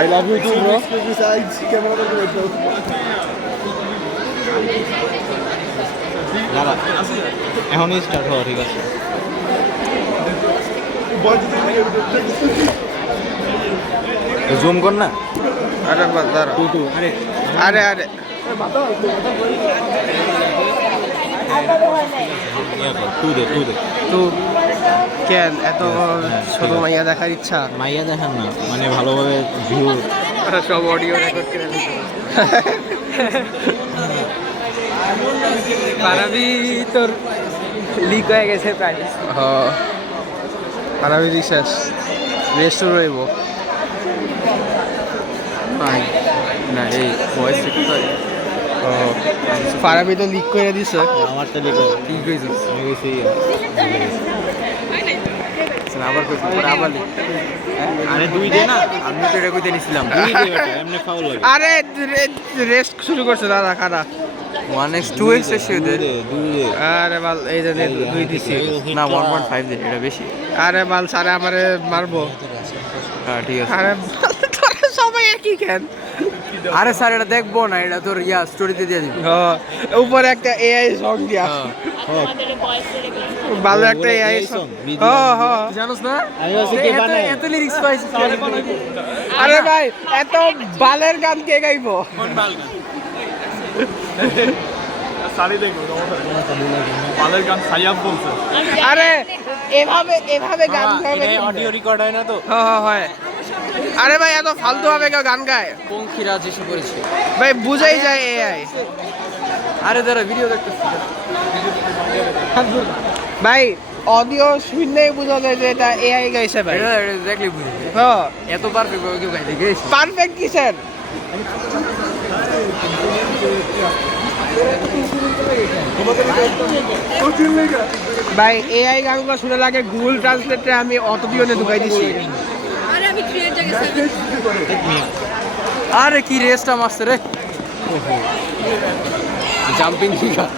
I love you too, bro. দাঁড়া এখনই start হওয়া ঠিক আছে জুম কর না আরে দাঁড়া আরে আরে তো কেন এত ছোট মাইয়া দেখার ইচ্ছা? মাইয়া দেখান না মানে ভালোভাবে ভিউ সব অডিও রেকর্ড করে পারাবি তোর লিক হয়ে গেছে প্রায়। পারাবি শেষ রেস্ট রইব না এই ভয়েস রেকর্ড পারাবি তো লিক করে দিছে। আমার তো দেখো ঠিক হয়েছে আমি গেছি আবার কইছি পরে আবার লিক। আরে দুই দে না আমি তো এটা কইতে নিছিলাম দুই দে বেটা এমনি ফাউল লাগে আরে রেস্ট শুরু করছে দাদা খারা 1x 2x রেশিও দে। দুই দে আরে বাল এই যে দুই দিছি না 1.5 দে, এটা বেশি। আরে বাল সারে আমারে মারবো। হ্যাঁ ঠিক আছে। আরে তোরা সবাই একই কেন? আরে স্যার এটা দেখবো না, এটা তোর স্টোরিতে দিয়ে দিবি। উপরে একটা এআই সং দিয়া ভালো একটা এআই সং। জানোস না আমি আজকে কে বানাই এত লিরিক্স পাইছিস? আরে ভাই এত বালের গান কে গাইবো? আরে এভাবে গান গাইবে অডিও রেকর্ড হয় না তো হয়। আরে ভাই এত ফালতু ভাবে কেউ গান গায়? পঙ্খিরা যেসব করেছে ভাই বুঝাই যায় এআই। আরে দাঁড়া ভিডিও দেখতেছি ভাই অডিও শুনলেই বোঝা যায় যে এটা এআই গাইছে ভাই। এটা দেখলে বুঝি হ্যাঁ এত পারফেক্ট ভাবে কেউ গাইতে গেছে। পারফেক্ট কি স্যার? ভাই এআই গানগুলো শুনে লাগে গুগল ট্রান্সলেটরে আমি অটোটিউনে ঢুকাই দিছি। আরে আমি ক্রিয়েট জায়গায় আরে কি রেসটা মারছে রে, জাম্পিং ফিগার।